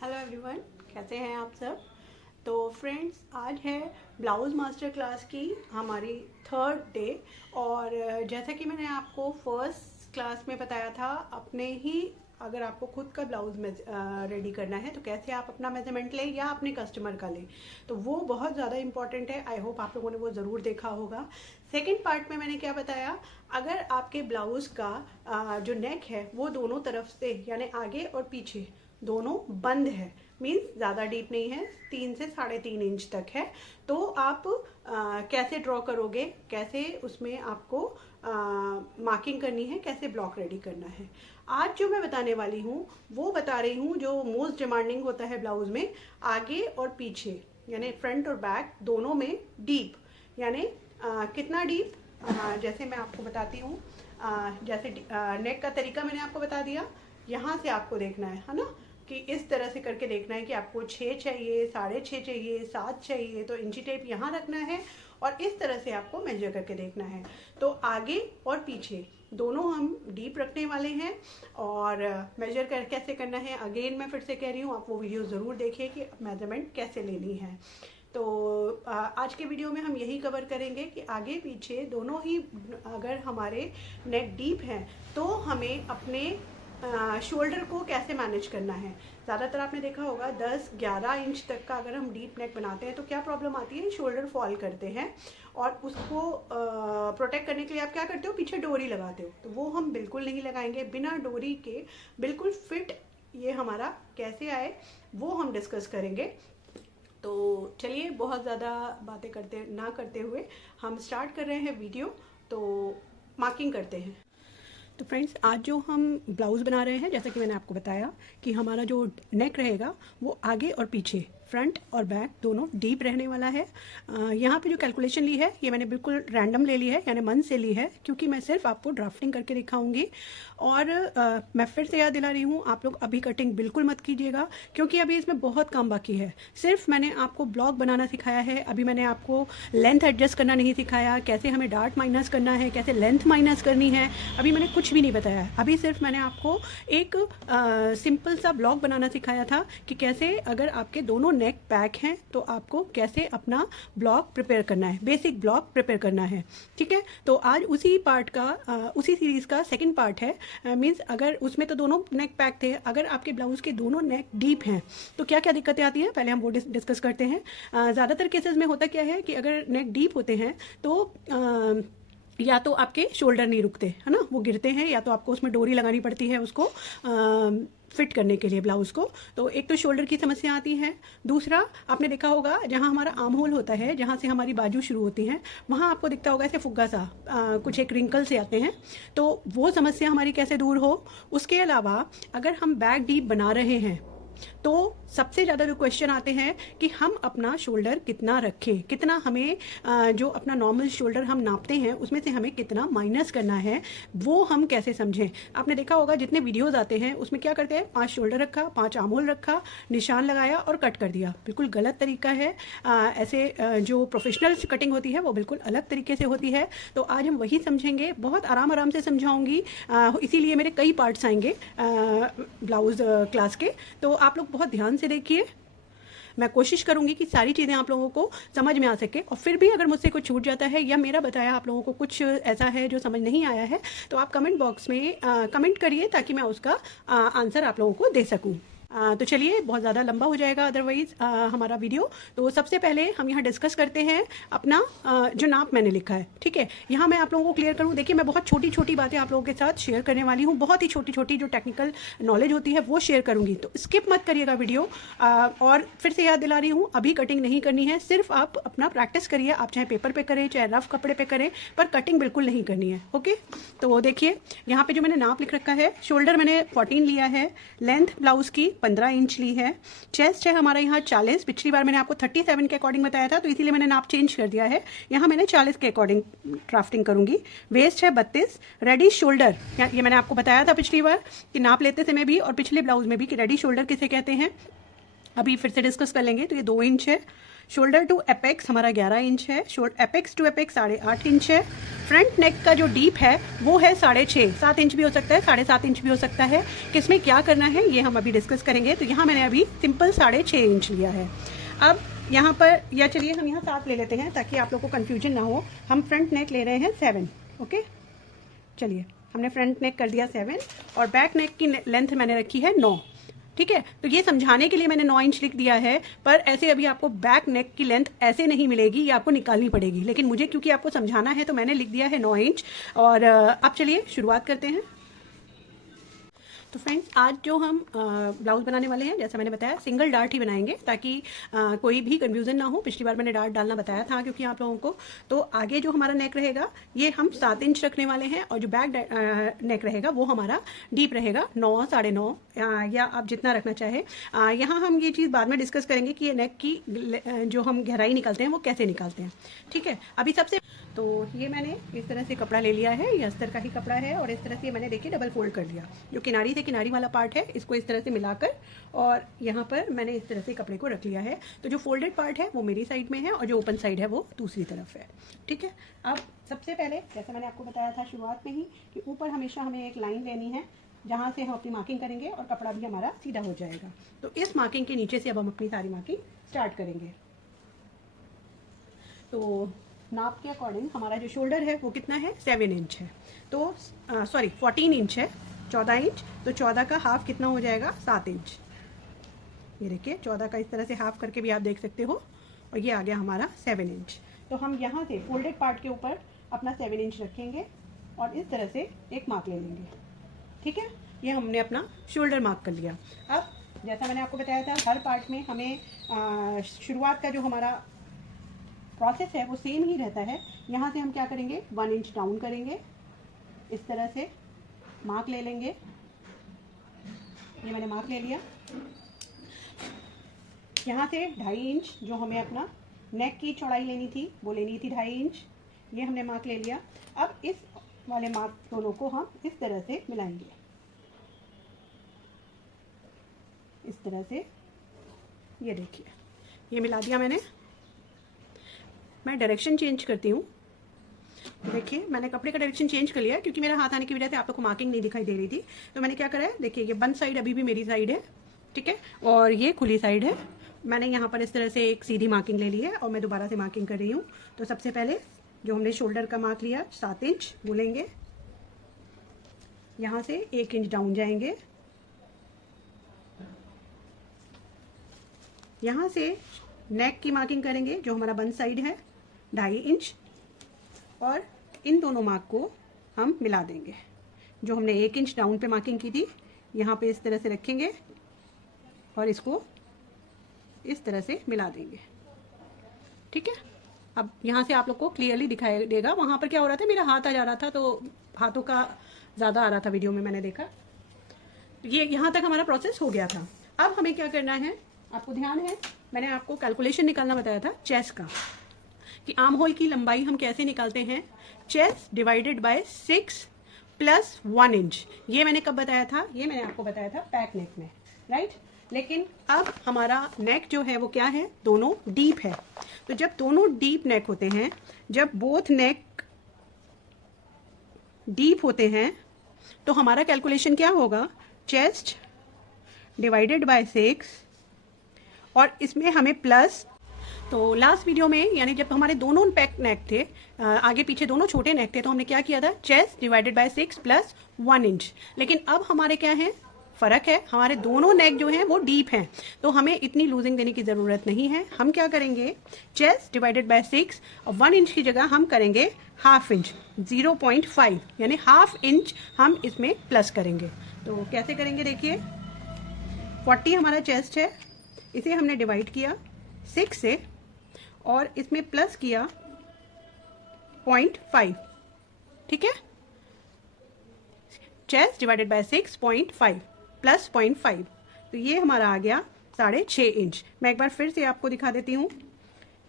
Hello everyone, कैसे हैं आप सब। तो फ्रेंड्स, आज है ब्लाउज़ मास्टर क्लास की हमारी थर्ड डे। और जैसा कि मैंने आपको फर्स्ट क्लास में बताया था, अपने ही अगर आपको खुद का ब्लाउज रेडी करना है तो कैसे आप अपना मेजरमेंट लें या अपने कस्टमर का लें, तो वो बहुत ज़्यादा इंपॉर्टेंट है। आई होप आप लोगों ने वो ज़रूर देखा होगा। सेकेंड पार्ट में मैंने क्या बताया, अगर आपके ब्लाउज़ का जो नेक है वो दोनों तरफ से यानी आगे और पीछे दोनों बंद है, मीन्स ज़्यादा डीप नहीं है, 3 से 3.5 इंच तक है, तो आप कैसे ड्रॉ करोगे, कैसे उसमें आपको मार्किंग करनी है, कैसे ब्लॉक रेडी करना है। आज जो मैं बताने वाली हूँ वो बता रही हूँ जो मोस्ट डिमांडिंग होता है ब्लाउज में, आगे और पीछे यानी फ्रंट और बैक दोनों में डीप, यानी कितना डीप। जैसे मैं आपको बताती हूँ, जैसे नेक का तरीका मैंने आपको बता दिया। यहाँ से आपको देखना है ना, कि इस तरह से करके देखना है कि आपको 6 चाहिए, 6.5 चाहिए, 7 चाहिए, तो इंची टेप यहाँ रखना है और इस तरह से आपको मेजर करके देखना है। तो आगे और पीछे दोनों हम डीप रखने वाले हैं। और मेजर कर कैसे करना है, अगेन मैं फिर से कह रही हूँ, आप वो वीडियो ज़रूर देखिए कि मेजरमेंट कैसे लेनी है। तो आज के वीडियो में हम यही कवर करेंगे कि आगे पीछे दोनों ही अगर हमारे नेक डीप हैं तो हमें अपने शोल्डर को कैसे मैनेज करना है। ज़्यादातर आपने देखा होगा 10-11 इंच तक का अगर हम डीप नेक बनाते हैं तो क्या प्रॉब्लम आती है, शोल्डर फॉल करते हैं और उसको प्रोटेक्ट करने के लिए आप क्या करते हो, पीछे डोरी लगाते हो। तो वो हम बिल्कुल नहीं लगाएंगे, बिना डोरी के बिल्कुल फिट ये हमारा कैसे आए वो हम डिस्कस करेंगे। तो चलिए, बहुत ज़्यादा बातें करते हुए हम स्टार्ट कर रहे हैं वीडियो। तो मार्किंग करते हैं। तो फ्रेंड्स, आज जो हम ब्लाउज़ बना रहे हैं, जैसा कि मैंने आपको बताया कि हमारा जो नेक रहेगा वो आगे और पीछे, फ्रंट और बैक दोनों डीप रहने वाला है। यहाँ पे जो कैलकुलेशन ली है ये मैंने बिल्कुल रैंडम ले ली है, यानी मन से ली है, क्योंकि मैं सिर्फ आपको ड्राफ्टिंग करके दिखाऊंगी। और मैं फिर से याद दिला रही हूँ, आप लोग अभी कटिंग बिल्कुल मत कीजिएगा, क्योंकि अभी इसमें बहुत काम बाकी है। सिर्फ मैंने आपको ब्लॉक बनाना सिखाया है, अभी मैंने आपको लेंथ एडजस्ट करना नहीं सिखाया, कैसे हमें डार्ट माइनस करना है, कैसे लेंथ माइनस करनी है, अभी मैंने कुछ भी नहीं बताया। अभी सिर्फ मैंने आपको एक सिंपल सा ब्लॉक बनाना सिखाया था कि कैसे अगर आपके दोनों नेक पैक हैं तो आपको कैसे अपना ब्लॉक प्रिपेयर करना है, बेसिक ब्लॉक प्रिपेयर करना है। ठीक है, तो आज उसी पार्ट का उसी सीरीज़ का सेकंड पार्ट है। मींस अगर उसमें तो दोनों नेक पैक थे, अगर आपके ब्लाउज़ के दोनों नेक डीप हैं तो क्या क्या दिक्कतें आती हैं, पहले हम वो डिस्कस करते हैं। ज़्यादातर केसेस में होता क्या है कि अगर नेक डीप होते हैं तो या तो आपके शोल्डर नहीं रुकते, है ना, वो गिरते हैं, या तो आपको उसमें डोरी लगानी पड़ती है उसको फिट करने के लिए ब्लाउज़ को। तो एक तो शोल्डर की समस्या आती है। दूसरा, आपने देखा होगा जहाँ हमारा आर्म होल होता है, जहाँ से हमारी बाजू शुरू होती हैं, वहाँ आपको दिखता होगा ऐसे फुग्गा सा कुछ एक रिंकल से आते हैं। तो वो समस्या हमारी कैसे दूर हो। उसके अलावा अगर हम बैक डीप बना रहे हैं तो सबसे ज़्यादा जो क्वेश्चन आते हैं कि हम अपना शोल्डर कितना रखें, कितना हमें जो अपना नॉर्मल शोल्डर हम नापते हैं उसमें से हमें कितना माइनस करना है, वो हम कैसे समझें। आपने देखा होगा जितने वीडियोस आते हैं उसमें क्या करते हैं, 5 शोल्डर रखा, 5 आर्म होल रखा, निशान लगाया और कट कर दिया। बिल्कुल गलत तरीका है। ऐसे जो प्रोफेशनल कटिंग होती है वो बिल्कुल अलग तरीके से होती है। तो आज हम वही समझेंगे, बहुत आराम से समझाऊंगी, इसीलिए मेरे कई पार्ट्स आएंगे ब्लाउज़ क्लास के। तो आप लोग बहुत ध्यान से देखिए, मैं कोशिश करूंगी कि सारी चीज़ें आप लोगों को समझ में आ सके। और फिर भी अगर मुझसे कुछ छूट जाता है या मेरा बताया आप लोगों को कुछ ऐसा है जो समझ नहीं आया है, तो आप कमेंट बॉक्स में कमेंट करिए ताकि मैं उसका आंसर आप लोगों को दे सकूं। तो चलिए, बहुत ज़्यादा लंबा हो जाएगा अदरवाइज़ हमारा वीडियो। तो सबसे पहले हम यहाँ डिस्कस करते हैं अपना जो नाप मैंने लिखा है। ठीक है, यहाँ मैं आप लोगों को क्लियर करूँ। देखिए, मैं बहुत छोटी छोटी बातें आप लोगों के साथ शेयर करने वाली हूँ, बहुत ही छोटी छोटी जो टेक्निकल नॉलेज होती है वो शेयर करूँगी, तो स्किप मत करिएगा वीडियो। और फिर से याद दिला रही हूँ, अभी कटिंग नहीं करनी है, सिर्फ आप अपना प्रैक्टिस करिए। आप चाहे पेपर पर करें चाहे रफ कपड़े पर करें, पर कटिंग बिल्कुल नहीं करनी है। ओके, तो देखिए यहाँ पर जो मैंने नाप लिख रखा है, शोल्डर मैंने 14 लिया है, लेंथ ब्लाउज़ की 15 इंच ली है, चेस्ट है हमारा यहाँ 40। पिछली बार मैंने आपको 37 के अकॉर्डिंग बताया था, तो इसीलिए मैंने नाप चेंज कर दिया है, यहाँ मैंने 40 के अकॉर्डिंग ड्राफ्टिंग करूँगी। वेस्ट है 32। रेडी शोल्डर, ये मैंने आपको बताया था पिछली बार कि नाप लेते समय भी और पिछले ब्लाउज में भी कि रेडी शोल्डर किसे कहते हैं, अभी फिर से डिस्कस कर लेंगे। तो ये 2 इंच है। शोल्डर टू एपेक्स हमारा 11 इंच है, एपेक्स टू एपेक्स 8.5 इंच है। फ्रंट नेक का जो डीप है वो है 6.5, 7 इंच भी हो सकता है, 7.5 इंच भी हो सकता है। किसमें क्या करना है ये हम अभी डिस्कस करेंगे। तो यहाँ मैंने अभी सिंपल 6.5 इंच लिया है। अब यहाँ पर, या चलिए हम यहाँ 7 ले लेते हैं ताकि आप लोग को कन्फ्यूजन ना हो। हम फ्रंट नेक ले रहे हैं 7, ओके। चलिए, हमने फ्रंट नेक कर दिया 7 और बैक नेक की लेंथ मैंने रखी है 9, ठीक है। तो ये समझाने के लिए मैंने 9 इंच लिख दिया है, पर ऐसे अभी आपको बैक नेक की लेंथ ऐसे नहीं मिलेगी, ये आपको निकालनी पड़ेगी। लेकिन मुझे क्योंकि आपको समझाना है तो मैंने लिख दिया है 9 इंच। और अब चलिए शुरुआत करते हैं। तो फ्रेंड्स, आज जो हम ब्लाउज़ बनाने वाले हैं, जैसा मैंने बताया सिंगल डार्ट ही बनाएंगे ताकि कोई भी कन्फ्यूज़न ना हो। पिछली बार मैंने डार्ट डालना बताया था क्योंकि आप लोगों को। तो आगे जो हमारा नेक रहेगा ये हम 7 इंच रखने वाले हैं और जो बैक नेक रहेगा वो हमारा डीप रहेगा 9, 9.5 या आप जितना रखना चाहे। यहाँ हम ये चीज़ बाद में डिस्कस करेंगे कि ये नेक की जो हम गहराई निकालते हैं वो कैसे निकालते हैं, ठीक है। अभी सबसे तो ये मैंने इस तरह से कपड़ा ले लिया है, ये अस्तर का ही कपड़ा है और इस तरह से मैंने देखिए डबल फोल्ड कर लिया। जो किनारी से किनारी वाला पार्ट है इसको इस तरह से मिलाकर और यहाँ पर मैंने इस तरह से कपड़े को रख लिया है। तो जो फोल्डेड पार्ट है वो मेरी साइड में है और जो ओपन साइड है वो दूसरी तरफ है, ठीक है। अब सबसे पहले जैसे मैंने आपको बताया था शुरुआत में ही कि ऊपर हमेशा हमें एक लाइन लेनी है जहाँ से हम अपनी मार्किंग करेंगे और कपड़ा भी हमारा सीधा हो जाएगा। तो इस मार्किंग के नीचे से अब हम अपनी सारी मार्किंग स्टार्ट करेंगे। तो नाप के अकॉर्डिंग हमारा जो शोल्डर है वो कितना है 7 इंच है। तो सॉरी 14 इंच है, 14 इंच। तो 14 का हाफ कितना हो जाएगा 7 इंच। ये देखिए 14 का इस तरह से हाफ करके भी आप देख सकते हो और ये आ गया हमारा 7 इंच। तो हम यहाँ से फोल्डेड पार्ट के ऊपर अपना 7 इंच रखेंगे और इस तरह से एक मार्क ले लेंगे, ठीक है। ये हमने अपना शोल्डर मार्क कर लिया। अब जैसा मैंने आपको बताया था हर पार्ट में हमें शुरुआत का जो हमारा प्रोसेस है वो सेम ही रहता है। यहाँ से हम क्या करेंगे 1 इंच डाउन करेंगे, इस तरह से मार्क ले लेंगे। ये मैंने मार्क ले लिया। यहाँ से 2.5 इंच जो हमें अपना नेक की चौड़ाई लेनी थी वो लेनी थी 2.5 इंच, ये हमने मार्क ले लिया। अब इस वाले मार्क दोनों को हम इस तरह से मिलाएंगे, इस तरह से। ये देखिए ये मिला दिया मैंने। मैं डायरेक्शन चेंज करती हूँ। देखिए मैंने कपड़े का डायरेक्शन चेंज कर लिया है क्योंकि मेरा हाथ आने की वजह से आप लोग को मार्किंग नहीं दिखाई दे रही थी। तो मैंने क्या करा है, देखिए ये बंद साइड अभी भी मेरी साइड है, ठीक है, और ये खुली साइड है। मैंने यहाँ पर इस तरह से एक सीधी मार्किंग ले ली है और मैं दोबारा से मार्किंग कर रही हूँ। तो सबसे पहले जो हमने शोल्डर का मार्क लिया 7 इंच वो लेंगे, यहाँ से 1 इंच डाउन जाएंगे, यहाँ से नेक की मार्किंग करेंगे जो हमारा बंद साइड है 2.5 इंच और इन दोनों मार्क को हम मिला देंगे। जो हमने 1 इंच डाउन पे मार्किंग की थी यहाँ पे इस तरह से रखेंगे और इसको इस तरह से मिला देंगे, ठीक है। अब यहाँ से आप लोग को क्लियरली दिखाई देगा। वहाँ पर क्या हो रहा था, मेरा हाथ आ जा रहा था तो हाथों का ज़्यादा आ रहा था वीडियो में, मैंने देखा। ये यहाँ तक हमारा प्रोसेस हो गया था। अब हमें क्या करना है, आपको ध्यान है मैंने आपको कैलकुलेशन निकालना बताया था चेस्ट का, कि आर्म होल की लंबाई हम कैसे निकालते हैं। Chest divided by 6 plus 1 inch. ये मैंने कब बताया था, ये मैंने आपको बताया था बैक नेक में, राइट। लेकिन अब हमारा नेक जो है वो क्या है, दोनों डीप है। तो जब दोनों डीप नेक होते हैं, जब बोथ नेक डीप होते हैं तो हमारा कैलकुलेशन क्या होगा, चेस्ट डिवाइडेड बाय 6 और इसमें हमें प्लस। तो लास्ट वीडियो में यानी जब हमारे दोनों पैक नेक थे, आगे पीछे दोनों छोटे नेक थे, तो हमने क्या किया था, chest divided by 6 plus 1 inch. लेकिन अब हमारे क्या है, फ़र्क है, हमारे दोनों नेक जो हैं वो डीप हैं, तो हमें इतनी लूजिंग देने की ज़रूरत नहीं है। हम क्या करेंगे, चेस्ट डिवाइडेड बाय 6 और 1 इंच की जगह हम करेंगे हाफ इंच, 0.5 यानी हाफ इंच हम इसमें प्लस करेंगे। तो कैसे करेंगे, देखिए 40 हमारा चेस्ट है, इसे हमने डिवाइड किया 6 से और इसमें प्लस किया 0.5, ठीक है। चेस्ट डिवाइडेड बाय 6.5 प्लस 0.5, तो ये हमारा आ गया 6.5 इंच। मैं एक बार फिर से आपको दिखा देती हूँ।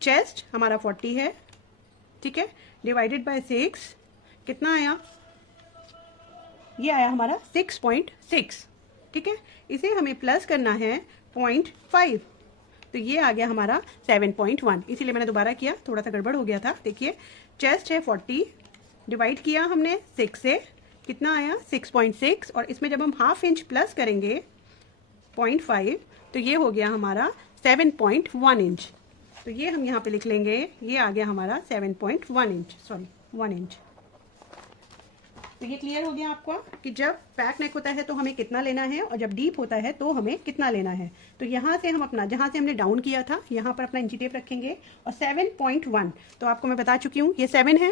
चेस्ट हमारा 40 है, ठीक है, डिवाइडेड बाय 6 कितना आया, ये आया हमारा 6.6, ठीक है। इसे हमें प्लस करना है 0.5, तो ये आ गया हमारा 7.1, इसीलिए मैंने दोबारा किया, थोड़ा सा गड़बड़ हो गया था। देखिए चेस्ट है 40, डिवाइड किया हमने 6 से, कितना आया 6.6, और इसमें जब हम हाफ इंच प्लस करेंगे 0.5 तो ये हो गया हमारा 7.1 इंच। तो ये हम यहाँ पे लिख लेंगे, ये आ गया हमारा 7.1 इंच, सॉरी 1 इंच। तो ये क्लियर हो गया आपको कि जब बैक नेक होता है तो हमें कितना लेना है और जब डीप होता है तो हमें कितना लेना है। तो यहाँ से हम अपना, जहाँ से हमने डाउन किया था यहाँ पर अपना इंची टेप रखेंगे और 7.1, तो आपको मैं बता चुकी हूँ ये 7 है,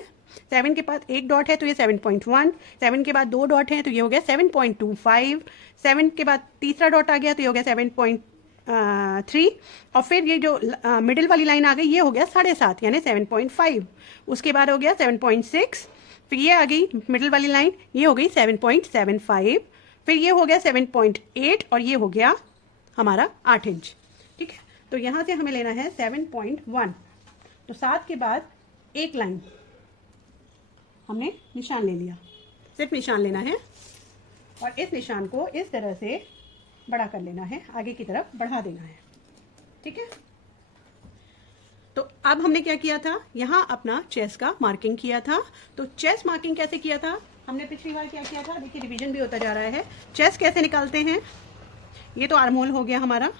7 के बाद एक डॉट है तो ये 7.1, 7 के बाद 2 डॉट है तो ये हो गया 7.25, 7 के बाद तीसरा डॉट आ गया तो ये हो गया 7.3, और फिर ये जो मिडिल वाली लाइन आ गई ये हो गया 7.5 यानी 7.5, उसके बाद हो गया 7.6, फिर ये आ गई मिडिल वाली लाइन, ये हो गई 7.75, फिर ये हो गया 7.8 और ये हो गया हमारा 8 इंच। ठीक है, तो यहाँ से हमें लेना है 7.1, तो 7 के बाद एक लाइन हमने निशान ले लिया, सिर्फ निशान लेना है और इस निशान को इस तरह से बड़ा कर लेना है, आगे की तरफ बढ़ा देना है। ठीक है, तो अब हमने क्या किया था, यहाँ अपना चेस्ट का मार्किंग किया था। तो चेस्ट मार्किंग कैसे किया था, हमने पिछली बार क्या किया था, देखिए रिवीजन भी होता जा रहा है। चेस्ट कैसे निकालते हैं, ये तो आर्म होल हो गया हमारा।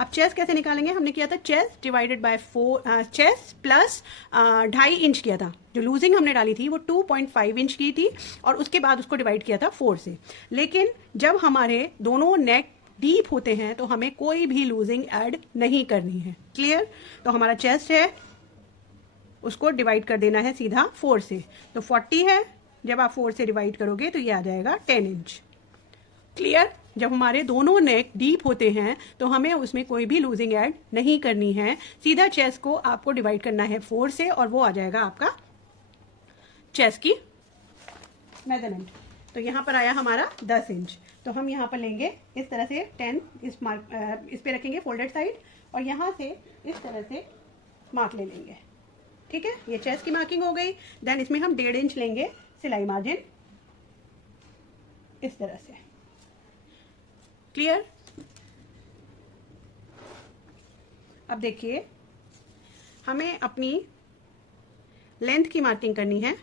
अब चेस्ट कैसे निकालेंगे, हमने किया था chest divided by 4, chest plus 2.5 inch किया था। जो लूजिंग हमने डाली थी वो 2.5 इंच की थी और उसके बाद उसको डिवाइड किया था 4 से। लेकिन जब हमारे दोनों नेक डीप होते हैं तो हमें कोई भी लूजिंग ऐड नहीं करनी है। क्लियर, तो हमारा चेस्ट है उसको डिवाइड कर देना है सीधा 4 से, तो 40 है, जब आप 4 से डिवाइड करोगे तो ये आ जाएगा 10 इंच। क्लियर, जब हमारे दोनों नेक डीप होते हैं तो हमें उसमें कोई भी लूजिंग ऐड नहीं करनी है, सीधा चेस्ट को आपको डिवाइड करना है 4 से और वो आ जाएगा आपका चेस्ट की मेजरमेंट। तो यहाँ पर आया हमारा 10 इंच, तो हम यहाँ पर लेंगे इस तरह से 10, इस पे रखेंगे फोल्डेड साइड और यहाँ से इस तरह से मार्क ले लेंगे। ठीक है, ये चेस्ट की मार्किंग हो गई। देन इसमें हम 1.5 इंच लेंगे सिलाई मार्जिन इस तरह से। क्लियर, अब देखिए हमें अपनी लेंथ की मार्किंग करनी है।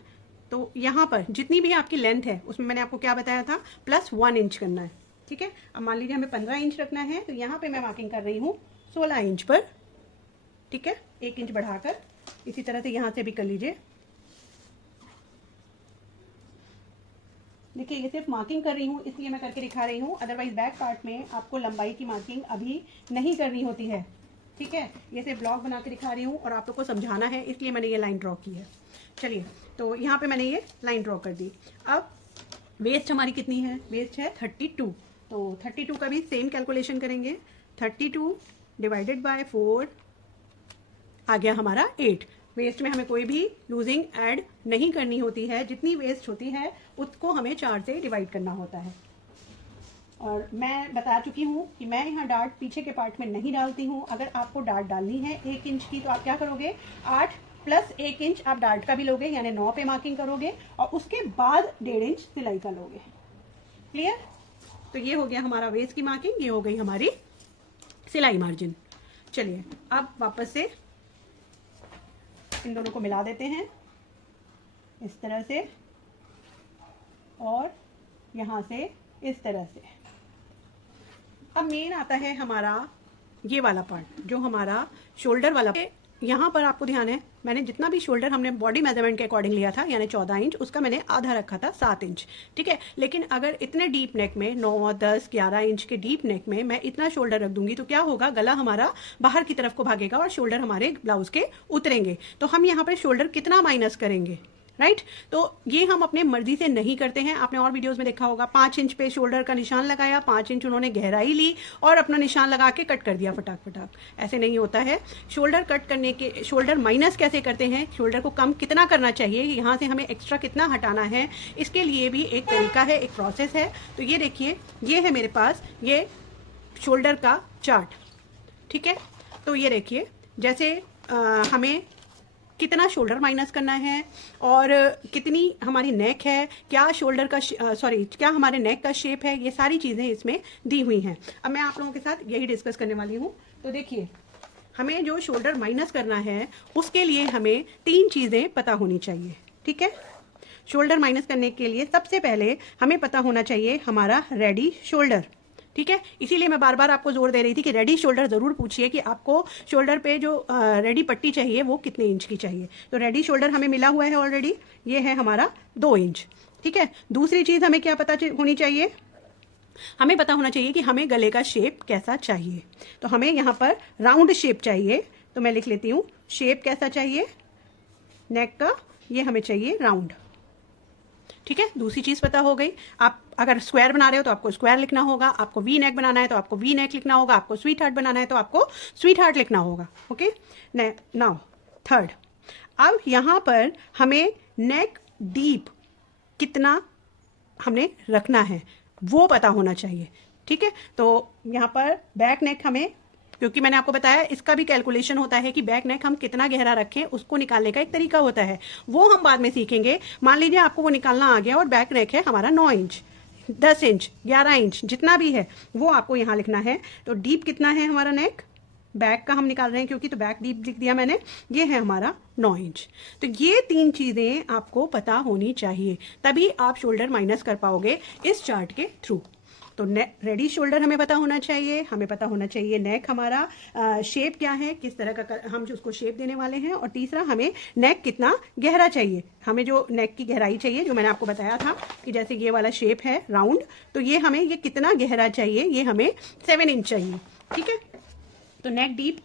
तो यहाँ पर जितनी भी आपकी लेंथ है उसमें मैंने आपको क्या बताया था, प्लस 1 इंच करना है। ठीक है, अब मान लीजिए हमें 15 इंच रखना है तो यहाँ पे मैं मार्किंग कर रही हूँ 16 इंच पर। ठीक है, 1 इंच बढ़ाकर, इसी तरह से यहाँ से भी कर लीजिए। देखिए ये सिर्फ मार्किंग कर रही हूँ इसलिए मैं करके दिखा रही हूँ, अदरवाइज बैक पार्ट में आपको लंबाई की मार्किंग अभी नहीं करनी होती है। ठीक है, ये सिर्फ ब्लॉक बना के दिखा रही हूँ और आप लोग को समझाना है इसलिए मैंने ये लाइन ड्रॉ की है। चलिए, तो यहाँ पे मैंने ये लाइन ड्रॉ कर दी। अब वेस्ट हमारी कितनी है, वेस्ट है 32, तो 32 का भी सेम कैलकुलेशन करेंगे। 32 डिवाइडेड बाय 4 आ गया हमारा 8। वेस्ट में हमें कोई भी लूजिंग ऐड नहीं करनी होती है, जितनी वेस्ट होती है उसको हमें 4 से डिवाइड करना होता है। और मैं बता चुकी हूँ कि मैं यहाँ डार्ट पीछे के पार्ट में नहीं डालती हूँ। अगर आपको डार्ट डालनी है 1 इंच की तो आप क्या करोगे, 8 प्लस 1 इंच आप डार्ट का भी लोगे यानी 9 पे मार्किंग करोगे और उसके बाद 1.5 इंच सिलाई का लोगे। क्लियर, तो ये हो गया हमारा वेस्ट की मार्किंग, ये हो गई हमारी सिलाई मार्जिन। चलिए अब वापस से इन दोनों को मिला देते हैं इस तरह से और यहाँ से इस तरह से। अब मेन आता है हमारा ये वाला पार्ट जो हमारा शोल्डर वाला। यहाँ पर आपको ध्यान है मैंने जितना भी शोल्डर हमने बॉडी मेजरमेंट के अकॉर्डिंग लिया था यानी 14 इंच, उसका मैंने आधा रखा था 7 इंच। ठीक है, लेकिन अगर इतने डीप नेक में 9, 10, 11 इंच के डीप नेक में मैं इतना शोल्डर रख दूंगी तो क्या होगा, गला हमारा बाहर की तरफ को भागेगा और शोल्डर हमारे ब्लाउज के उतरेंगे। तो हम यहाँ पर शोल्डर कितना माइनस करेंगे, राइट। तो ये हम अपने मर्जी से नहीं करते हैं। आपने और वीडियोस में देखा होगा 5 इंच पे शोल्डर का निशान लगाया, 5 इंच उन्होंने गहराई ली और अपना निशान लगा के कट कर दिया फटाक फटाक। ऐसे नहीं होता है। शोल्डर कट करने के, शोल्डर माइनस कैसे करते हैं, शोल्डर को कम कितना करना चाहिए, यहाँ से हमें एक्स्ट्रा कितना हटाना है, इसके लिए भी एक तरीका है, एक प्रोसेस है। तो ये देखिए, ये है मेरे पास ये शोल्डर का चार्ट। ठीक है, तो ये देखिए जैसे हमें कितना शोल्डर माइनस करना है और कितनी हमारी नेक है, क्या शोल्डर का क्या हमारे नेक का शेप है, ये सारी चीज़ें इसमें दी हुई हैं। अब मैं आप लोगों के साथ यही डिस्कस करने वाली हूँ। तो देखिए, हमें जो शोल्डर माइनस करना है उसके लिए हमें 3 चीज़ें पता होनी चाहिए। ठीक है, शोल्डर माइनस करने के लिए सबसे पहले हमें पता होना चाहिए हमारा रेडी शोल्डर। ठीक है, इसीलिए मैं बार बार आपको जोर दे रही थी कि रेडी शोल्डर ज़रूर पूछिए कि आपको शोल्डर पे जो रेडी पट्टी चाहिए वो कितने इंच की चाहिए। तो रेडी शोल्डर हमें मिला हुआ है ऑलरेडी, ये है हमारा 2 इंच। ठीक है, दूसरी चीज़ हमें क्या पता होनी चाहिए, हमें पता होना चाहिए कि हमें गले का शेप कैसा चाहिए। तो हमें यहाँ पर राउंड शेप चाहिए, तो मैं लिख लेती हूँ शेप कैसा चाहिए नेक का, ये हमें चाहिए राउंड। ठीक है, दूसरी चीज़ पता हो गई। आप अगर स्क्वायर बना रहे हो तो आपको स्क्वायर लिखना होगा, आपको वी नेक बनाना है तो आपको वी नेक लिखना होगा, आपको स्वीट हार्ट बनाना है तो आपको स्वीट हार्ट लिखना होगा। ओके, नाउ थर्ड, अब यहाँ पर हमें नेक डीप कितना हमने रखना है वो पता होना चाहिए। ठीक है, तो यहाँ पर बैक नेक हमें, क्योंकि मैंने आपको बताया इसका भी कैलकुलेशन होता है कि बैक नेक हम कितना गहरा रखें, उसको निकालने का एक तरीका होता है, वो हम बाद में सीखेंगे। मान लीजिए आपको वो निकालना आ गया और बैक नेक है हमारा 9 इंच, 10 इंच, 11 इंच, जितना भी है वो आपको यहाँ लिखना है। तो डीप कितना है हमारा नेक, बैक का हम निकाल रहे हैं क्योंकि, तो बैक डीप लिख दिया मैंने, ये है हमारा 9 इंच। तो ये 3 चीज़ें आपको पता होनी चाहिए, तभी आप शोल्डर माइनस कर पाओगे इस चार्ट के थ्रू। तो रेडी शोल्डर हमें पता होना चाहिए, हमें पता होना चाहिए नेक हमारा शेप क्या है, किस तरह का हम जो उसको शेप देने वाले हैं, और तीसरा हमें नेक कितना गहरा चाहिए, हमें जो नेक की गहराई चाहिए, जो मैंने आपको बताया था कि जैसे ये वाला शेप है राउंड, तो ये हमें ये कितना गहरा चाहिए, ये हमें 7 इंच चाहिए। ठीक है, तो नेक डीप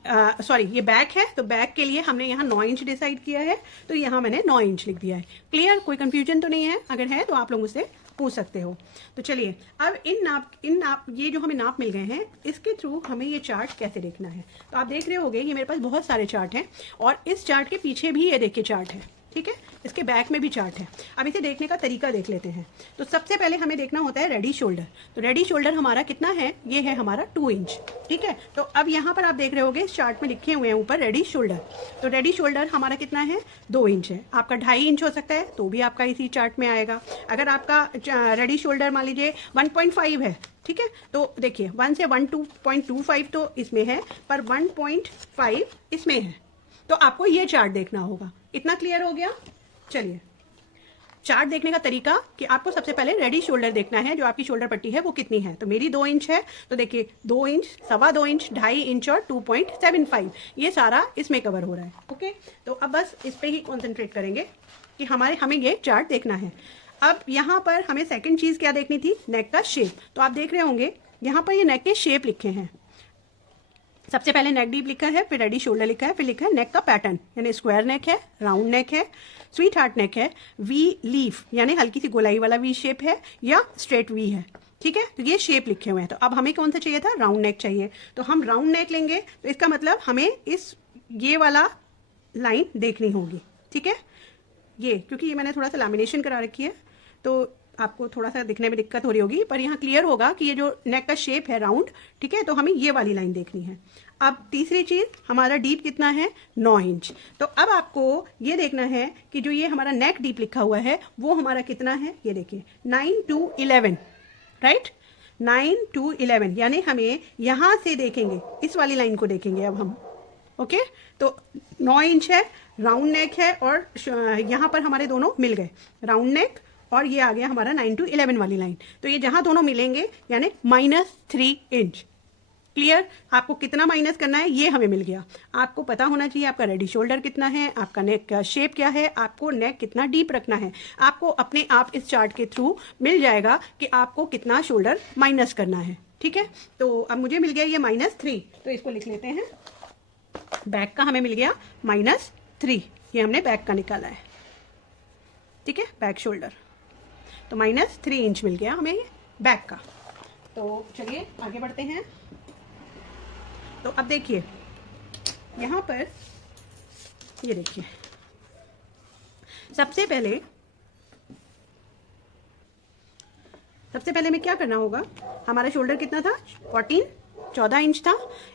ये बैक है, तो बैक के लिए हमने यहाँ 9 इंच डिसाइड किया है, तो यहाँ मैंने 9 इंच लिख दिया है। क्लियर, कोई कंफ्यूजन तो नहीं है? अगर है तो आप लोग मुझसे पूछ सकते हो। तो चलिए, अब इन नाप ये जो हमें नाप मिल गए हैं, इसके थ्रू हमें ये चार्ट कैसे देखना है। तो आप देख रहे होंगे ये मेरे पास बहुत सारे चार्ट हैं, और इस चार्ट के पीछे भी ये देखिए चार्ट है। ठीक है, इसके बैक में भी चार्ट है। अब इसे देखने का तरीका देख लेते हैं। तो सबसे पहले हमें देखना होता है रेडी शोल्डर। तो रेडी शोल्डर हमारा कितना है, ये है हमारा 2 इंच। ठीक है, तो अब यहाँ पर आप देख रहे होंगे इस चार्ट में लिखे हुए हैं ऊपर रेडी शोल्डर। तो रेडी शोल्डर हमारा कितना है, 2 इंच है। आपका 2.5 इंच हो सकता है, तो भी आपका इसी चार्ट में आएगा। अगर आपका रेडी शोल्डर मान लीजिए 1.5 है, ठीक है, तो देखिए 1 से 1.25 तो इसमें है, पर 1.5 इसमें है। तो आपको ये चार्ट देखना होगा। इतना क्लियर हो गया? चलिए, चार्ट देखने का तरीका कि आपको सबसे पहले रेडी शोल्डर देखना है, जो आपकी शोल्डर पट्टी है वो कितनी है। तो मेरी 2 इंच है, तो देखिए 2 इंच, 2.25 इंच, 2.5 इंच और 2.75, ये सारा इसमें कवर हो रहा है। ओके, तो अब बस इस पे ही कॉन्सेंट्रेट करेंगे कि हमें ये चार्ट देखना है। अब यहाँ पर हमें सेकेंड चीज़ क्या देखनी थी, नेक का शेप। तो आप देख रहे होंगे यहाँ पर ये नेक के शेप लिखे हैं। सबसे पहले नेक डीप लिखा है, फिर रेडी शोल्डर लिखा है, फिर लिखा है नेक का पैटर्न, यानी स्क्वायर नेक है, राउंड नेक है, स्वीट हार्ट नेक है, वी लीफ यानी हल्की सी गोलाई वाला वी शेप है, या स्ट्रेट वी है। ठीक है, तो ये शेप लिखे हुए हैं। तो अब हमें कौन सा चाहिए था, राउंड नेक चाहिए। तो हम राउंड नेक लेंगे, तो इसका मतलब हमें ये वाला लाइन देखनी होगी। ठीक है, ये क्योंकि ये मैंने थोड़ा सा लैमिनेशन करा रखी है, तो आपको थोड़ा सा दिखने में दिक्कत हो रही होगी, पर यहाँ क्लियर होगा कि ये जो नेक का शेप है राउंड, ठीक है, तो हमें ये वाली लाइन देखनी है। अब तीसरी चीज़, हमारा डीप कितना है, 9 इंच। तो अब आपको ये देखना है कि जो ये हमारा नेक डीप लिखा हुआ है वो हमारा कितना है, ये देखिए 9 to 11, राइट, 9 to 11, यानी हमें यहाँ से देखेंगे, इस वाली लाइन को देखेंगे अब हम। ओके, तो 9 इंच है, राउंड नेक है, और यहाँ पर हमारे दोनों मिल गए, राउंड नेक और ये आ गया हमारा 9 to 11 वाली लाइन। तो ये जहाँ दोनों मिलेंगे यानी -3 इंच। क्लियर, आपको कितना माइनस करना है ये हमें मिल गया। आपको पता होना चाहिए आपका रेडी शोल्डर कितना है, आपका नेक का शेप क्या है, आपको नेक कितना डीप रखना है। आपको अपने आप इस चार्ट के थ्रू मिल जाएगा कि आपको कितना शोल्डर माइनस करना है। ठीक है, तो अब मुझे मिल गया ये -3, तो इसको लिख लेते हैं। बैक का हमें मिल गया -3, ये हमने बैक का निकाला है। ठीक है, बैक शोल्डर, तो -3 इंच मिल गया हमें बैक का। तो चलिए आगे बढ़ते हैं। तो अब देखिए यहाँ पर, ये देखिए सबसे पहले हमें क्या करना होगा, हमारा शोल्डर कितना था, 14 इंच था।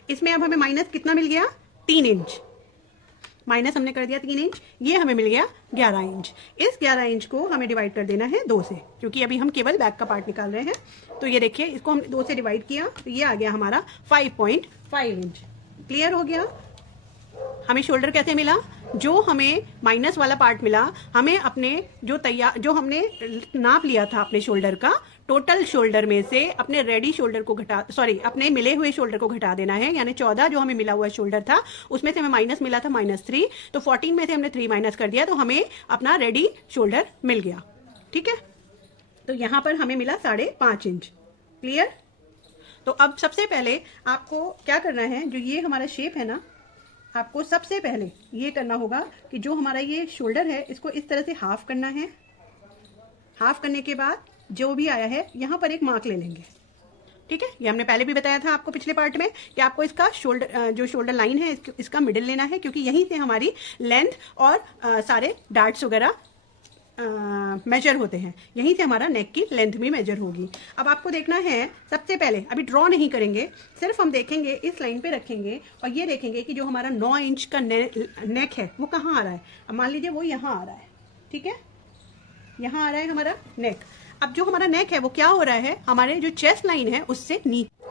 इसमें अब हमें माइनस कितना मिल गया, 3 इंच, माइनस हमने कर दिया 3 इंच, ये हमें मिल गया 11 इंच। इस 11 इंच को हमें डिवाइड कर देना है 2 से, क्योंकि अभी हम केवल बैक का पार्ट निकाल रहे हैं। तो ये देखिए, इसको हम 2 से डिवाइड किया तो ये आ गया हमारा 5.5 इंच। क्लियर हो गया। हमें शोल्डर कैसे मिला? जो हमें माइनस वाला पार्ट मिला, हमें अपने जो हमने नाप लिया था अपने शोल्डर का, टोटल शोल्डर में से अपने रेडी शोल्डर को अपने मिले हुए शोल्डर को घटा देना है। यानी 14 जो हमें मिला हुआ शोल्डर था उसमें से हमें माइनस मिला था -3, तो 14 में से हमने 3 माइनस कर दिया तो हमें अपना रेडी शोल्डर मिल गया। ठीक है, तो यहां पर हमें मिला 5.5 इंच। क्लियर। तो अब सबसे पहले आपको क्या करना है, जो ये हमारा शेप है ना, आपको सबसे पहले ये करना होगा कि जो हमारा ये शोल्डर है इसको इस तरह से हाफ करना है। हाफ करने के बाद जो भी आया है यहाँ पर एक मार्क ले लेंगे। ठीक है, ये हमने पहले भी बताया था आपको पिछले पार्ट में कि आपको इसका जो शोल्डर लाइन है इसका मिडिल लेना है, क्योंकि यहीं से हमारी लेंथ और सारे डार्ट्स वगैरह मेजर होते हैं। यहीं से हमारा नेक की लेंथ भी मेजर होगी। अब आपको देखना है, सबसे पहले अभी ड्रॉ नहीं करेंगे, सिर्फ हम देखेंगे, इस लाइन पे रखेंगे और ये देखेंगे कि जो हमारा 9 इंच का नेक है वो कहाँ आ रहा है। अब मान लीजिए वो यहाँ आ रहा है। ठीक है, यहाँ आ रहा है हमारा नेक। अब जो हमारा नेक है वो क्या हो रहा है, हमारे जो चेस्ट लाइन है उससे नीचे।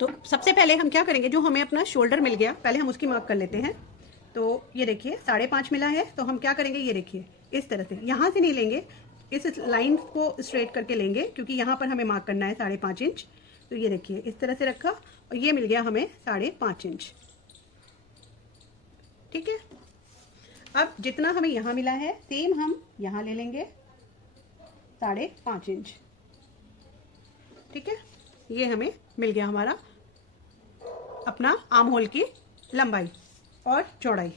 तो सबसे पहले हम क्या करेंगे, जो हमें अपना शोल्डर मिल गया पहले हम उसकी मार्क कर लेते हैं। तो ये देखिए 5.5 मिला है, तो हम क्या करेंगे, ये देखिए इस तरह से, यहाँ से नहीं लेंगे, इस लाइन को स्ट्रेट करके लेंगे, क्योंकि यहाँ पर हमें मार्क करना है 5.5 इंच। तो ये देखिए इस तरह से रखा और ये मिल गया हमें 5.5 इंच। ठीक है, अब जितना हमें यहाँ मिला है सेम हम यहाँ ले लेंगे 5.5 इंच। ठीक है, ये हमें मिल गया हमारा अपना आर्म होल की लंबाई और चौड़ाई।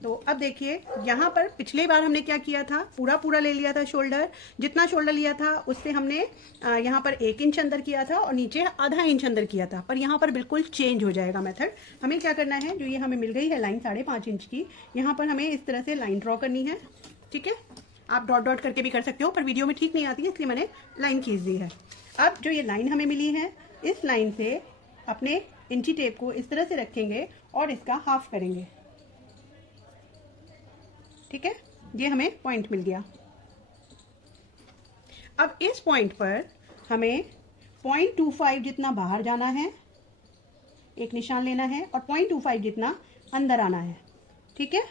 तो अब देखिए यहाँ पर पिछले बार हमने क्या किया था, पूरा ले लिया था शोल्डर। जितना शोल्डर लिया था उससे हमने यहाँ पर 1 इंच अंदर किया था और नीचे आधा इंच अंदर किया था, पर यहाँ पर बिल्कुल चेंज हो जाएगा मेथड। हमें क्या करना है, जो ये हमें मिल गई है लाइन 5.5 इंच की, यहाँ पर हमें इस तरह से लाइन ड्रॉ करनी है। ठीक है, आप डॉट डॉट करके भी कर सकते हो, पर वीडियो में ठीक नहीं आती है इसलिए मैंने लाइन खींच दी है। अब जो ये लाइन हमें मिली है, इस लाइन से अपने इंची टेप को इस तरह से रखेंगे और इसका हाफ करेंगे। ठीक है, ये हमें पॉइंट मिल गया। अब इस पॉइंट पर हमें 0.25 जितना बाहर जाना है, एक निशान लेना है, और 0.25 जितना अंदर आना है। ठीक है,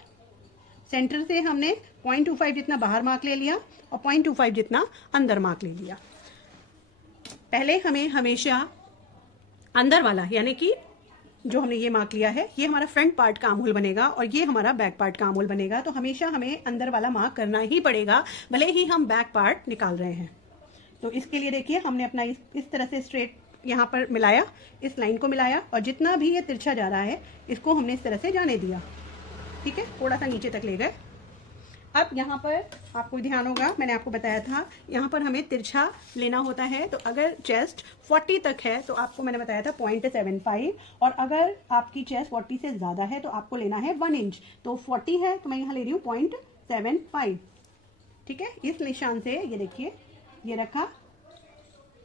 सेंटर से हमने 0.25 जितना बाहर मार्क ले लिया और 0.25 जितना अंदर मार्क ले लिया। पहले हमें हमेशा अंदर वाला, यानी कि जो हमने ये मार्क लिया है, ये हमारा फ्रंट पार्ट का आर्म होल बनेगा और ये हमारा बैक पार्ट का आर्म होल बनेगा। तो हमेशा हमें अंदर वाला मार्क करना ही पड़ेगा, भले ही हम बैक पार्ट निकाल रहे हैं। तो इसके लिए देखिए हमने अपना इस तरह से स्ट्रेट यहाँ पर मिलाया, इस लाइन को मिलाया, और जितना भी ये तिरछा जा रहा है इसको हमने इस तरह से जाने दिया। ठीक है, थोड़ा सा नीचे तक ले गए। अब यहाँ पर आपको ध्यान होगा, मैंने आपको बताया था यहाँ पर हमें तिरछा लेना होता है। तो अगर चेस्ट 40 तक है तो आपको मैंने बताया था 0.75, और अगर आपकी चेस्ट 40 से ज़्यादा है तो आपको लेना है 1 इंच। तो 40 है तो मैं यहाँ ले रही हूँ 0.75। ठीक है, इस निशान से ये देखिए, ये रखा,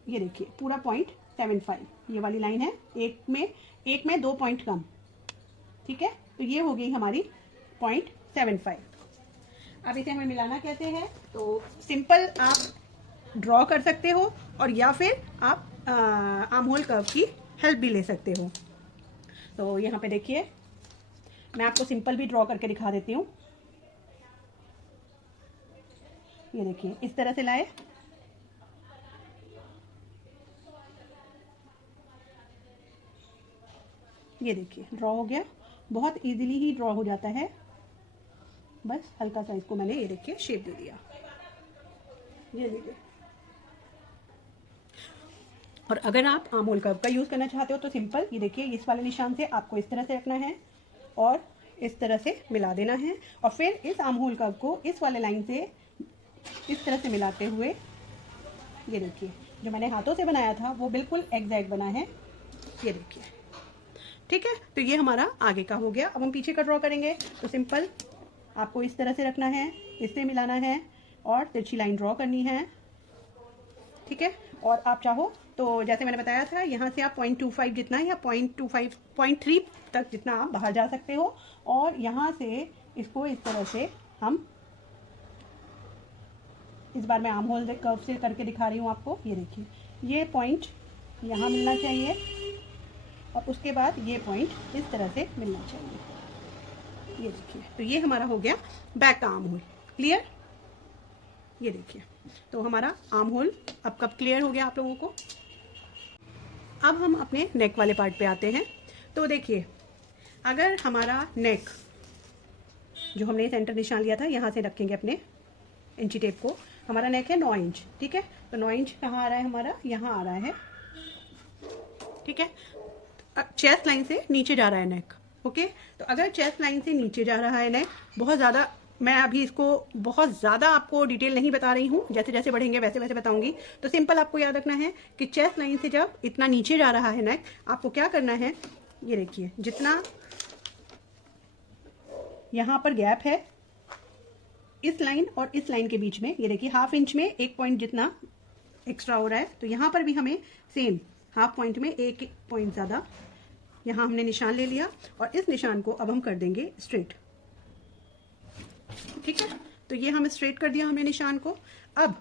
ये देखिए पूरा 0.75 ये वाली लाइन है, एक में 2 पॉइंट कम। ठीक है, तो ये हो गई हमारी 0.75। अब इसे हमें मिलाना कैसे है, तो सिंपल आप ड्रॉ कर सकते हो और या फिर आप आर्म होल कर्व की हेल्प भी ले सकते हो। तो यहाँ पे देखिए मैं आपको सिंपल भी ड्रॉ करके दिखा देती हूँ। ये देखिए इस तरह से लाए, ये देखिए ड्रॉ हो गया, बहुत इजीली ही ड्रॉ हो जाता है। बस हल्का सा इसको मैंने ये देखिए शेप दे दिया, ये देखिए। और अगर आप आर्म होल कर्व का यूज़ करना चाहते हो तो सिंपल ये देखिए, इस वाले निशान से आपको इस तरह से रखना है और इस तरह से मिला देना है, और फिर इस आर्म होल कर्व को इस वाले लाइन से इस तरह से मिलाते हुए, ये देखिए जो मैंने हाथों से बनाया था वो बिल्कुल एग्जैक्ट बना है, ये देखिए। ठीक है, तो ये हमारा आगे का हो गया। अब हम पीछे का ड्रॉ करेंगे। तो सिंपल आपको इस तरह से रखना है, इससे मिलाना है और तिरछी लाइन ड्रॉ करनी है। ठीक है, और आप चाहो तो जैसे मैंने बताया था, यहाँ से आप 0.25 जितना या 0.3 तक जितना आप बाहर जा सकते हो, और यहाँ से इसको इस तरह से हम, इस बार मैं आर्म होल कर्व से करके दिखा रही हूँ आपको। ये देखिए, ये पॉइंट यहाँ मिलना चाहिए और उसके बाद ये पॉइंट इस तरह से मिलना चाहिए। ये देखिए, तो ये हमारा हो गया बैक का आर्म होल। क्लियर? ये देखिए, तो हमारा आर्म होल अब कब क्लियर हो गया आप लोगों को। अब हम अपने नेक वाले पार्ट पे आते हैं। तो देखिए, अगर हमारा नेक जो हमने सेंटर निशान लिया था, यहाँ से रखेंगे अपने इंची टेप को। हमारा नेक है 9 इंच, ठीक है। तो 9 इंच कहाँ आ रहा है हमारा, यहाँ आ रहा है, ठीक है। चेस्ट लाइन से नीचे जा रहा है नेक, ओके। तो अगर चेस्ट लाइन से नीचे जा रहा है नेक, बहुत ज़्यादा, मैं अभी इसको बहुत ज़्यादा आपको डिटेल नहीं बता रही हूँ, जैसे जैसे बढ़ेंगे वैसे वैसे बताऊंगी। तो सिंपल आपको याद रखना है कि चेस्ट लाइन से जब इतना नीचे जा रहा है नेक, आपको क्या करना है, ये देखिए, जितना यहाँ पर गैप है इस लाइन और इस लाइन के बीच में, ये देखिए 1/2 इंच में 1 पॉइंट जितना एक्स्ट्रा हो रहा है। तो यहाँ पर भी हमें सेम 1/2 पॉइंट में 1 पॉइंट ज़्यादा यहाँ हमने निशान ले लिया और इस निशान को अब हम कर देंगे स्ट्रेट, ठीक है। तो ये हम स्ट्रेट कर दिया हमने निशान को। अब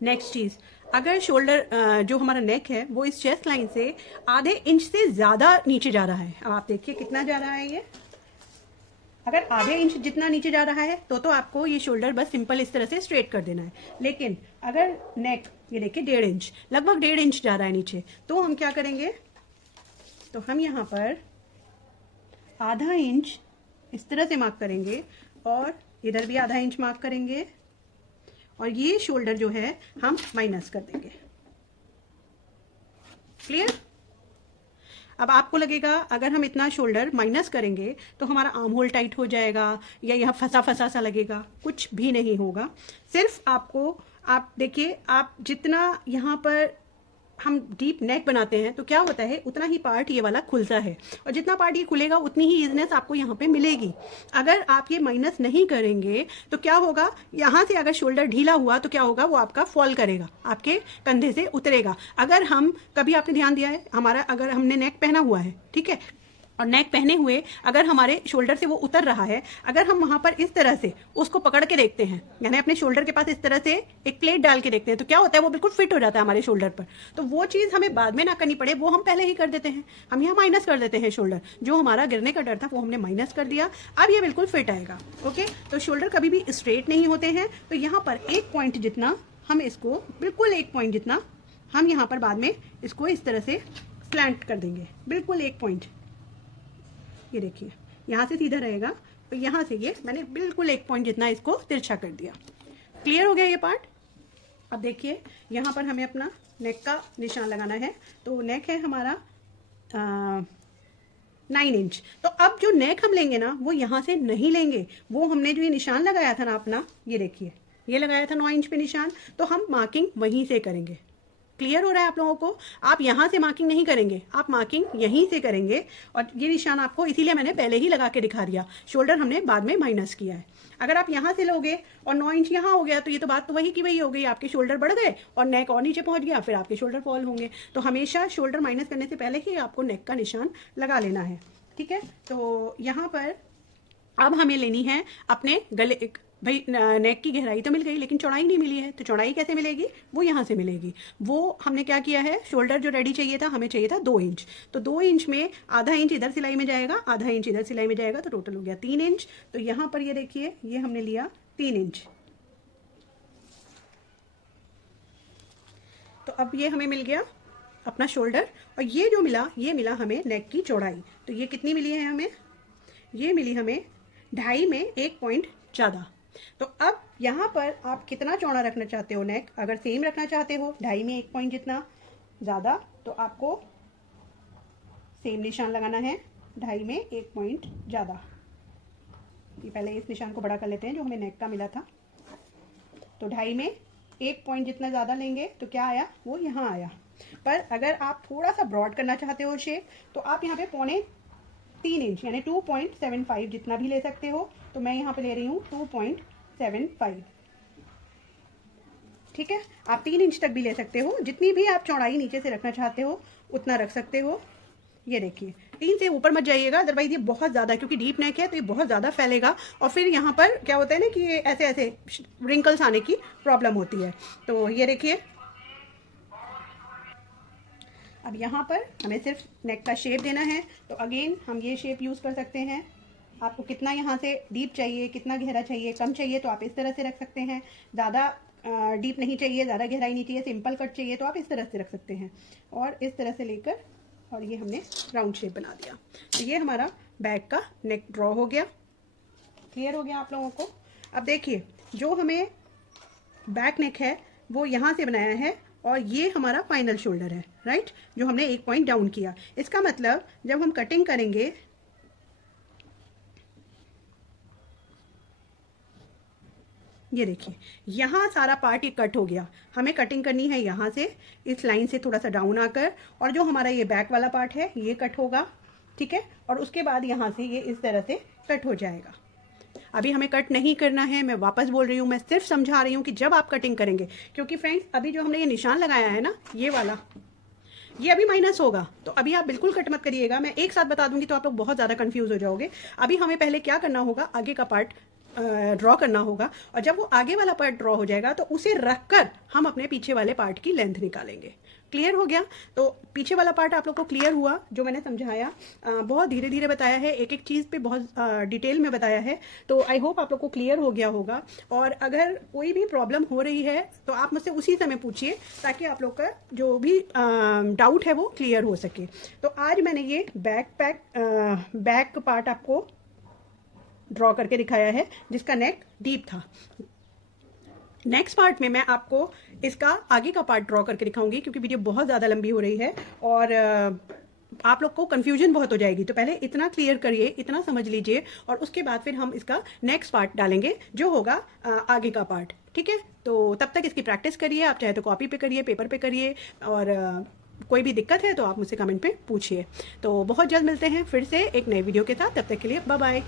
नेक्स्ट चीज़, अगर शोल्डर जो हमारा नेक है वो इस चेस्ट लाइन से आधे इंच से ज़्यादा नीचे जा रहा है। अब आप देखिए कितना जा रहा है ये। अगर आधे इंच जितना नीचे जा रहा है तो आपको ये शोल्डर बस सिंपल इस तरह से स्ट्रेट कर देना है। लेकिन अगर नेक, ये देखिए 1.5 इंच, लगभग 1.5 इंच जा रहा है नीचे, तो हम क्या करेंगे, तो हम यहाँ पर आधा इंच इस तरह से मार्क करेंगे और इधर भी आधा इंच मार्क करेंगे और ये शोल्डर जो है हम माइनस कर देंगे। क्लियर? अब आपको लगेगा अगर हम इतना शोल्डर माइनस करेंगे तो हमारा आर्म होल टाइट हो जाएगा या यहाँ फंसा फंसा सा लगेगा। कुछ भी नहीं होगा। सिर्फ आपको, आप देखिए, आप जितना यहाँ पर हम डीप नेक बनाते हैं तो क्या होता है, उतना ही पार्ट ये वाला खुलता है और जितना पार्ट ये खुलेगा उतनी ही इजनेस आपको यहाँ पे मिलेगी। अगर आप ये माइनस नहीं करेंगे तो क्या होगा, यहाँ से अगर शोल्डर ढीला हुआ तो क्या होगा, वो आपका फॉल करेगा, आपके कंधे से उतरेगा। अगर हम, कभी आपने ध्यान दिया है, हमारा अगर हमने नेक पहना हुआ है, ठीक है, और नेक पहने हुए अगर हमारे शोल्डर से वो उतर रहा है, अगर हम वहाँ पर इस तरह से उसको पकड़ के देखते हैं, यानी अपने शोल्डर के पास इस तरह से एक प्लेट डाल के देखते हैं, तो क्या होता है, वो बिल्कुल फिट हो जाता है हमारे शोल्डर पर। तो वो चीज़ हमें बाद में ना करनी पड़े, वो हम पहले ही कर देते हैं। हम यहाँ माइनस कर देते हैं शोल्डर, जो हमारा गिरने का डर था वो हमने माइनस कर दिया। अब ये बिल्कुल फिट आएगा, ओके। तो शोल्डर कभी भी स्ट्रेट नहीं होते हैं। तो यहाँ पर 1 पॉइंट जितना हम इसको, बिल्कुल 1 पॉइंट जितना हम यहाँ पर बाद में इसको इस तरह से स्लैंट कर देंगे, बिल्कुल 1 पॉइंट। ये देखिए, यहाँ से सीधा रहेगा, तो यहाँ से ये मैंने बिल्कुल 1 पॉइंट जितना इसको तिरछा कर दिया। क्लियर हो गया ये पार्ट? अब देखिए, यहाँ पर हमें अपना नेक का निशान लगाना है। तो नेक है हमारा 9 इंच। तो अब जो नेक हम लेंगे ना, वो यहाँ से नहीं लेंगे, वो हमने जो ये निशान लगाया था ना अपना, ये देखिए, ये लगाया था 9 इंच पे निशान, तो हम मार्किंग वहीं से करेंगे। क्लियर हो रहा है आप लोगों को? आप यहाँ से मार्किंग नहीं करेंगे, आप मार्किंग यहीं से करेंगे। और ये निशान आपको इसीलिए मैंने पहले ही लगा के दिखा दिया, शोल्डर हमने बाद में माइनस किया है। अगर आप यहाँ से लोगे और 9 इंच यहाँ हो गया, तो ये तो बात तो वही की वही हो गई, आपके शोल्डर बढ़ गए और नेक और नीचे पहुँच गया, फिर आपके शोल्डर फॉल होंगे। तो हमेशा शोल्डर माइनस करने से पहले ही आपको नेक का निशान लगा लेना है, ठीक है। तो यहाँ पर अब हमें लेनी है अपने गले, भाई नेक की गहराई तो मिल गई लेकिन चौड़ाई नहीं मिली है, तो चौड़ाई कैसे मिलेगी, वो यहाँ से मिलेगी। वो हमने क्या किया है, शोल्डर जो रेडी चाहिए था, हमें चाहिए था 2 इंच, तो 2 इंच में आधा इंच इधर सिलाई में जाएगा, आधा इंच इधर सिलाई में जाएगा, तो टोटल हो गया 3 इंच। तो यहाँ पर ये देखिए, ये हमने लिया 3 इंच। तो अब ये हमें मिल गया अपना शोल्डर, और ये जो मिला, ये मिला हमें नेक की चौड़ाई। तो ये कितनी मिली है हमें, ये मिली हमें 2.5 में 1 पॉइंट ज़्यादा। तो अब यहाँ पर आप कितना चौड़ा रखना चाहते हो नेक, अगर सेम रखना चाहते हो 2.5 में 1 पॉइंट जितना ज़्यादा, तो आपको सेम निशान लगाना है, 2.5 में 1 पॉइंट ज़्यादा। ये पहले इस निशान को बड़ा कर लेते हैं जो हमें नेक का मिला था। तो 2.5 में 1 पॉइंट जितना ज़्यादा लेंगे तो क्या आया, वो यहाँ आया। पर अगर आप थोड़ा सा ब्रॉड करना चाहते हो शेप, तो आप यहाँ पे 3.25 इंच यानी 2.75 जितना भी ले सकते हो। तो मैं यहाँ पे ले रही हूँ 2.75, ठीक है। आप 3 इंच तक भी ले सकते हो, जितनी भी आप चौड़ाई नीचे से रखना चाहते हो उतना रख सकते हो। ये देखिए 3 से ऊपर मत जाइएगा, अदरवाइज ये बहुत ज़्यादा, क्योंकि डीप नेक है तो ये बहुत ज़्यादा फैलेगा और फिर यहाँ पर क्या होता है ना कि ये ऐसे ऐसे रिंकल्स आने की प्रॉब्लम होती है। तो ये देखिए अब यहाँ पर हमें सिर्फ नेक का शेप देना है, तो अगेन हम ये शेप यूज़ कर सकते हैं। आपको कितना यहाँ से डीप चाहिए, कितना गहरा चाहिए, कम चाहिए तो आप इस तरह से रख सकते हैं। ज़्यादा डीप नहीं चाहिए, ज़्यादा गहराई नहीं चाहिए, सिंपल कट चाहिए तो आप इस तरह से रख सकते हैं। और इस तरह से लेकर और ये हमने राउंड शेप बना दिया। तो ये हमारा बैक का नेक ड्रॉ हो गया। क्लियर हो गया आप लोगों को। अब देखिए जो हमें बैक नेक है वो यहाँ से बनाया है और ये हमारा फाइनल शोल्डर है, राइट, जो हमने एक पॉइंट डाउन किया। इसका मतलब जब हम कटिंग करेंगे ये देखिए यहाँ सारा पार्ट ये कट हो गया। हमें कटिंग करनी है यहाँ से इस लाइन से थोड़ा सा डाउन आकर, और जो हमारा ये बैक वाला पार्ट है ये कट होगा, ठीक है, और उसके बाद यहाँ से ये इस तरह से कट हो जाएगा। अभी हमें कट नहीं करना है, मैं वापस बोल रही हूँ, मैं सिर्फ समझा रही हूँ कि जब आप कटिंग करेंगे, क्योंकि फ्रेंड्स अभी जो हमने ये निशान लगाया है ना ये वाला, ये अभी माइनस होगा, तो अभी आप बिल्कुल कट मत करिएगा। मैं एक साथ बता दूंगी तो आप लोग बहुत ज़्यादा कंफ्यूज हो जाओगे। अभी हमें पहले क्या करना होगा, आगे का पार्ट ड्रॉ करना होगा, और जब वो आगे वाला पार्ट ड्रॉ हो जाएगा तो उसे रखकर हम अपने पीछे वाले पार्ट की लेंथ निकालेंगे। क्लियर हो गया। तो पीछे वाला पार्ट आप लोग को क्लियर हुआ जो मैंने समझाया। बहुत धीरे धीरे बताया है, एक एक चीज़ पे बहुत डिटेल में बताया है। तो आई होप आप लोग को क्लियर हो गया होगा। और अगर कोई भी प्रॉब्लम हो रही है तो आप मुझसे उसी समय पूछिए, ताकि आप लोग का जो भी डाउट है वो क्लियर हो सके। तो आज मैंने ये बैक पार्ट आपको ड्रॉ करके दिखाया है जिसका नेक डीप था। नेक्स्ट पार्ट में मैं आपको इसका आगे का पार्ट ड्रॉ करके दिखाऊंगी, क्योंकि वीडियो बहुत ज़्यादा लंबी हो रही है और आप लोग को कंफ्यूजन बहुत हो जाएगी। तो पहले इतना क्लियर करिए, इतना समझ लीजिए, और उसके बाद फिर हम इसका नेक्स्ट पार्ट डालेंगे जो होगा आगे का पार्ट। ठीक है, तो तब तक इसकी प्रैक्टिस करिए। आप चाहे तो कॉपी पे करिए, पेपर पे करिए, और कोई भी दिक्कत है तो आप मुझसे कमेंट पे पूछिए। तो बहुत जल्द मिलते हैं फिर से एक नए वीडियो के साथ। तब तक के लिए बाय बाय।